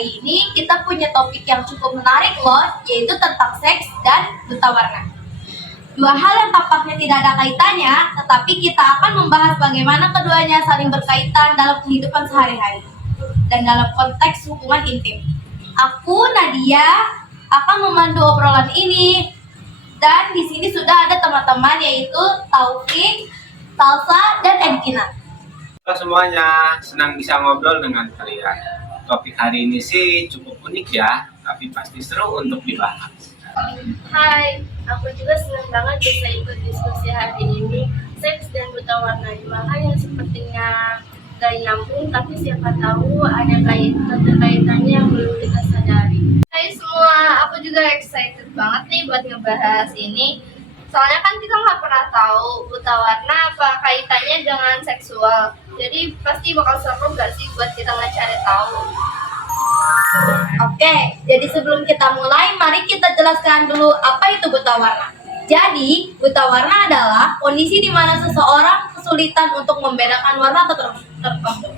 hari ini kita punya topik yang cukup menarik loh, yaitu tentang seks dan buta warna. Dua hal yang tampaknya tidak ada kaitannya, tetapi kita akan membahas bagaimana keduanya saling berkaitan dalam kehidupan sehari-hari dan dalam konteks hubungan intim. Aku, Nadia, akan memandu obrolan ini. Dan di sini sudah ada teman-teman, yaitu Taufik, Salsa, dan Edkina. Halo semuanya, senang bisa ngobrol dengan kalian. Topik hari ini sih cukup unik ya, tapi pasti seru untuk dibahas. Hai, aku juga senang banget bisa ikut diskusi hari ini. Seks dan buta warna, dua hal yang sepertinya gak nyambung, tapi siapa tahu ada kaitannya yang belum kita sadari. Hai semua, aku juga excited banget nih buat ngebahas ini. Soalnya kan kita nggak pernah tahu buta warna apa kaitannya dengan seksual. Jadi pasti bakal seru gak sih buat kita cari tahu. Oke, jadi sebelum kita mulai, mari kita jelaskan dulu apa itu buta warna. Jadi, buta warna adalah kondisi di mana seseorang kesulitan untuk membedakan warna tertentu.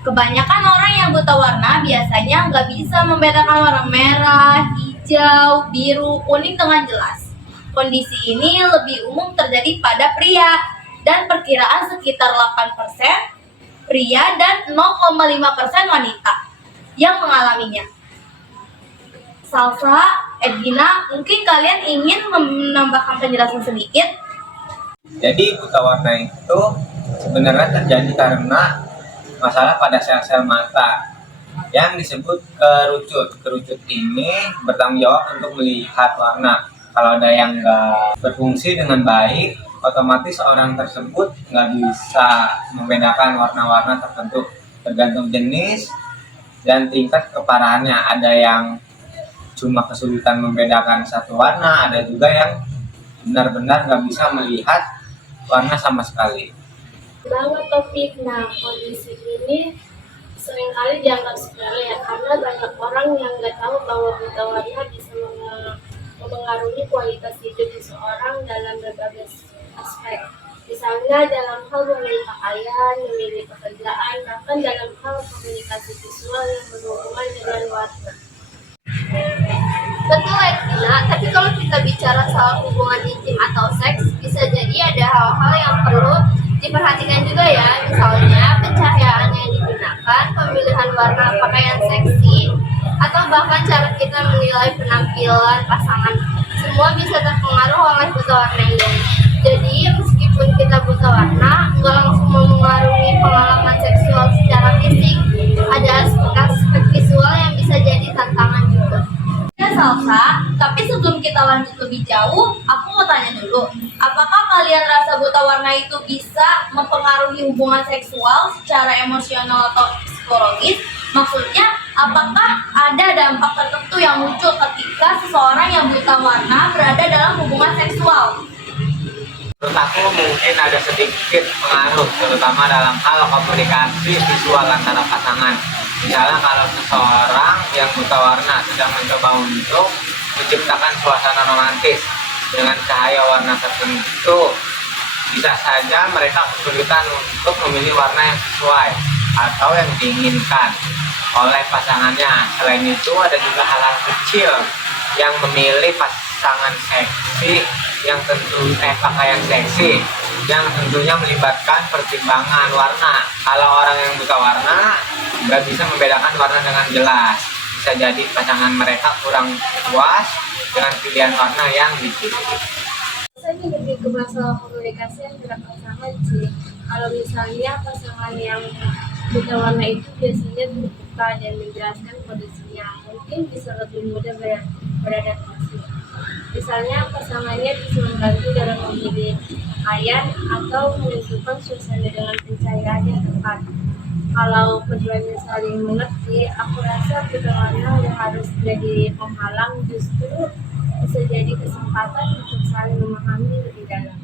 Kebanyakan orang yang buta warna biasanya nggak bisa membedakan warna merah, hijau, biru, kuning dengan jelas. Kondisi ini lebih umum terjadi pada pria dan perkiraan sekitar 8% pria dan 0,5% wanita yang mengalaminya. Salsa, Edgina, mungkin kalian ingin menambahkan penjelasan sedikit? Jadi buta warna itu sebenarnya terjadi karena masalah pada sel-sel mata yang disebut kerucut. Kerucut ini bertanggung jawab untuk melihat warna. Kalau ada yang nggak berfungsi dengan baik, otomatis orang tersebut nggak bisa membedakan warna-warna tertentu tergantung jenis dan tingkat keparahannya. Ada yang cuma kesulitan membedakan satu warna, ada juga yang benar-benar nggak bisa melihat warna sama sekali. Banget topik. Nah, kondisi ini seringkali dianggap sepele ya, karena banyak orang yang nggak tahu bahwa buta warna bisa mempengaruhi kualitas hidup seseorang dalam berbagai aspek. Misalnya dalam hal memilih pakaian, memilih pekerjaan, bahkan dalam hal komunikasi visual yang berhubungan dengan warna. Betul Edina, tapi kalau kita bicara soal hubungan intim atau seks, bisa jadi ada hal-hal yang perlu diperhatikan juga ya. Misalnya pencahayaan yang digunakan, pemilihan warna pakaian seksi, atau bahkan cara kita menilai penampilan pasangan. Semua bisa terpengaruh oleh buta warna ini. Jadi meskipun kita buta warna, nggak langsung mempengaruhi pengalaman seksual secara fisik. Ada aspek visual yang bisa jadi tantangan juga. Ya Salsa, tapi sebelum kita lanjut lebih jauh, aku mau tanya dulu, apakah kalian rasa buta warna itu bisa mempengaruhi hubungan seksual secara emosional atau psikologis? Maksudnya, apakah ada dampak tertentu yang muncul ketika seseorang yang buta warna berada dalam hubungan seksual? Menurut aku mungkin ada sedikit pengaruh, terutama dalam hal komunikasi visual antara pasangan. Misalnya kalau seseorang yang buta warna sedang mencoba untuk menciptakan suasana romantis dengan cahaya warna tertentu, bisa saja mereka kesulitan untuk memilih warna yang sesuai atau yang diinginkan oleh pasangannya. Selain itu ada juga hal-hal kecil yang memilih pasangan seksi yang pakaian seksi yang tentunya melibatkan pertimbangan warna. Kalau orang yang buta warna nggak bisa membedakan warna dengan jelas, bisa jadi pasangan mereka kurang puas dengan pilihan warna yang dipilih. Saya lebih ke masalah komunikasi antara pasangan sih. Kalau misalnya pasangan yang buta warna itu biasanya terbuka dan menjelaskan kondisinya, mungkin bisa lebih mudah beradaptasi. Misalnya pasangannya bisa membantu dalam memilih pakaian atau menentukan suasana dengan pencahayaan yang tepat. Kalau keduanya saling mengerti, aku rasa buta warna yang harus jadi penghalang, justru bisa jadi kesempatan untuk saling memahami lebih dalam.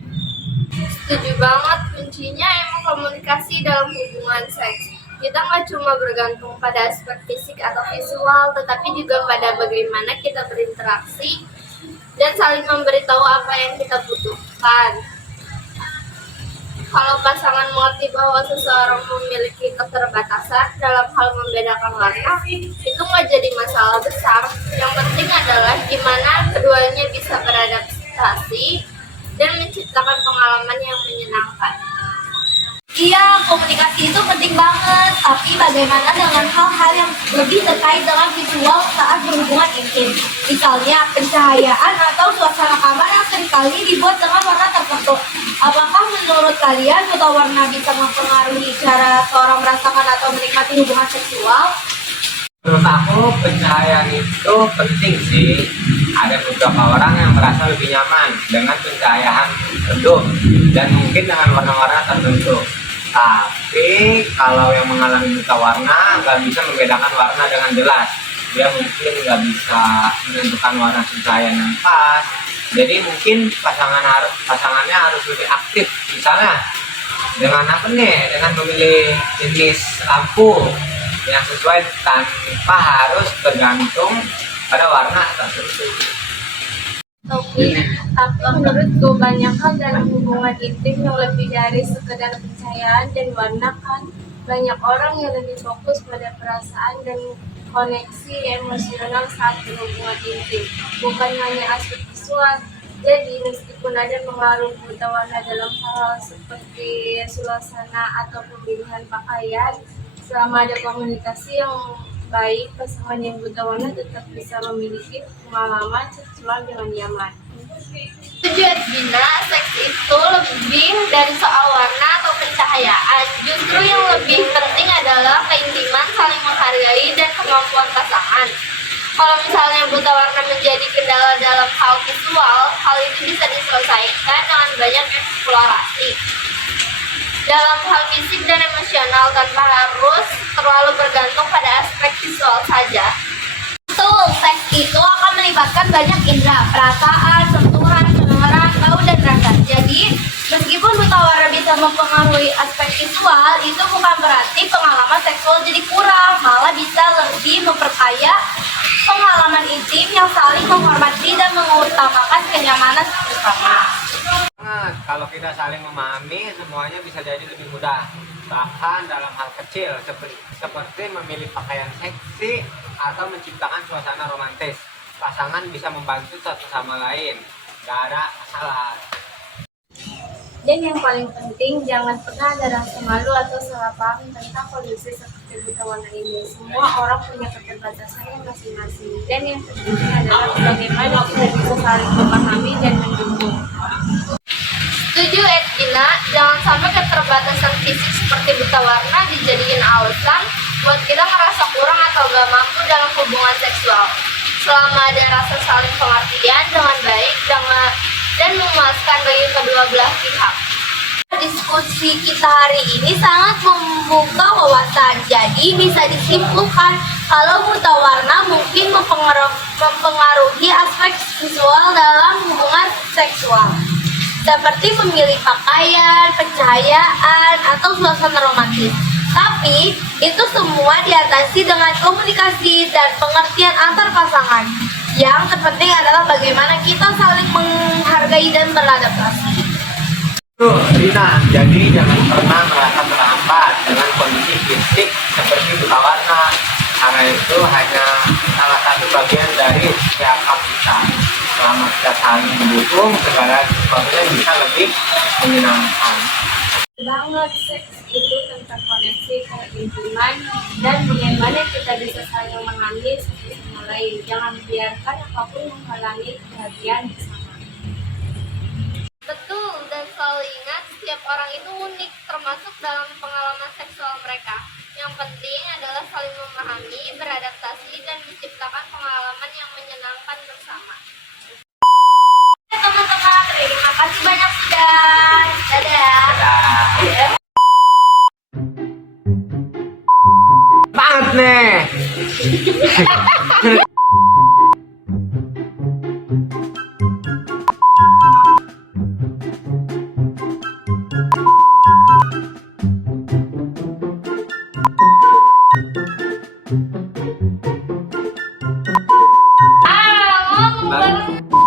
Setuju banget, kuncinya emang komunikasi dalam hubungan seks. Kita nggak cuma bergantung pada aspek fisik atau visual, tetapi juga pada bagaimana kita berinteraksi dan saling memberitahu apa yang kita butuhkan. Kalau pasangan mengerti bahwa seseorang memiliki keterbatasan dalam hal membedakan warna, itu nggak jadi masalah besar. Yang penting adalah gimana keduanya bisa beradaptasi dan menciptakan pengalaman yang menyenangkan. Iya, komunikasi itu penting banget. Tapi bagaimana dengan hal-hal yang lebih terkait dengan visual saat berhubungan intim? Misalnya pencahayaan atau suasana kamar yang seringkali dibuat dengan warna tertentu. Apakah menurut kalian buta warna bisa mempengaruhi cara seorang merasakan atau menikmati hubungan seksual? Menurut aku pencahayaan itu penting sih. Ada beberapa orang yang merasa lebih nyaman dengan pencahayaan redup dan mungkin dengan warna-warna tertentu. Tapi kalau yang mengalami buta warna nggak bisa membedakan warna dengan jelas. Dia mungkin nggak bisa menentukan warna pencahayaan yang pas. Jadi mungkin pasangannya harus lebih aktif. Misalnya dengan apa nih? Dengan memilih jenis lampu yang sesuai tanpa harus tergantung pada warna tertentu. Tapi menurutku banyak hal dalam hubungan intim yang lebih dari sekedar pencahayaan dan warna kan. Banyak orang yang lebih fokus pada perasaan dan koneksi emosional saat berhubungan intim, bukan hanya aspek visual. Jadi meskipun ada pengaruh buta warna dalam hal seperti suasana atau pemilihan pakaian, selama ada komunikasi yang baik, pasangan yang buta warna tetap bisa memiliki pengalaman seksual dengan nyaman. Setuju Edwina, seks itu lebih dari soal warna atau pencahayaan. Justru yang lebih penting adalah keintiman, saling menghargai, dan kemampuan pasangan. Kalau misalnya buta warna menjadi kendala dalam hal visual, hal itu bisa diselesaikan dengan banyak eksplorasi. Dalam hal fisik dan emosional tanpa harus terlalu bergantung pada aspek visual saja. Betul, seks itu akan melibatkan banyak indera, perasaan, sentuhan, pendengaran, bau, dan rasa. Jadi, meskipun buta warna bisa mempengaruhi aspek visual, itu bukan berarti pengalaman seksual jadi kurang, malah bisa lebih memperkaya pengalaman intim yang saling menghormati dan mengutamakan kenyamanan bersama. Kalau kita saling memahami, semuanya bisa jadi lebih mudah. Bahkan dalam hal kecil seperti memilih pakaian seksi atau menciptakan suasana romantis, pasangan bisa membantu satu sama lain. Gak ada masalah. Dan yang paling penting, jangan pernah ada rasa malu atau salah paham tentang kondisi seperti buta warna ini. Semua orang punya keterbatasannya masing-masing. Dan yang terpenting adalah bagaimana kita bisa saling memahami dan mendukung. Setuju Edwina, jangan sampai keterbatasan fisik seperti buta warna dijadiin alasan buat kita ngerasa kurang atau gak mampu dalam hubungan seksual. Selama ada rasa saling pengertian dengan baik dan memuaskan bagi kedua belah pihak. Diskusi kita hari ini sangat membuka wawasan, jadi bisa disimpulkan kalau buta warna mungkin mempengaruhi aspek visual dalam hubungan seksual, seperti memilih pakaian, pencahayaan, atau suasana romantis. Tapi, itu semua diatasi dengan komunikasi dan pengertian antar pasangan. Yang terpenting adalah bagaimana kita saling menghargai dan beradaptasi. Tuh, Rina, jadi jangan pernah merasa terhambat dengan kondisi fisik seperti buta warna, karena itu hanya salah satu bagian dari siapa kita. Selama kita saling mendukung, segala sesuatunya bisa lebih menyenangkan. Banget, seks itu tentang koneksi, keintiman, dan bagaimana kita bisa saling memahami satu sama lain. Jangan biarkan apapun menghalangi kebahagiaan bersama. Betul, dan selalu ingat setiap orang itu unik, termasuk dalam pengalaman seksual mereka. Yang penting adalah saling memahami, beradaptasi, dan menciptakan pengalaman yang menyenangkan bersama. Teman-teman, terima kasih banyak sudah. Dadah. Banget nih. Ngomong bareng.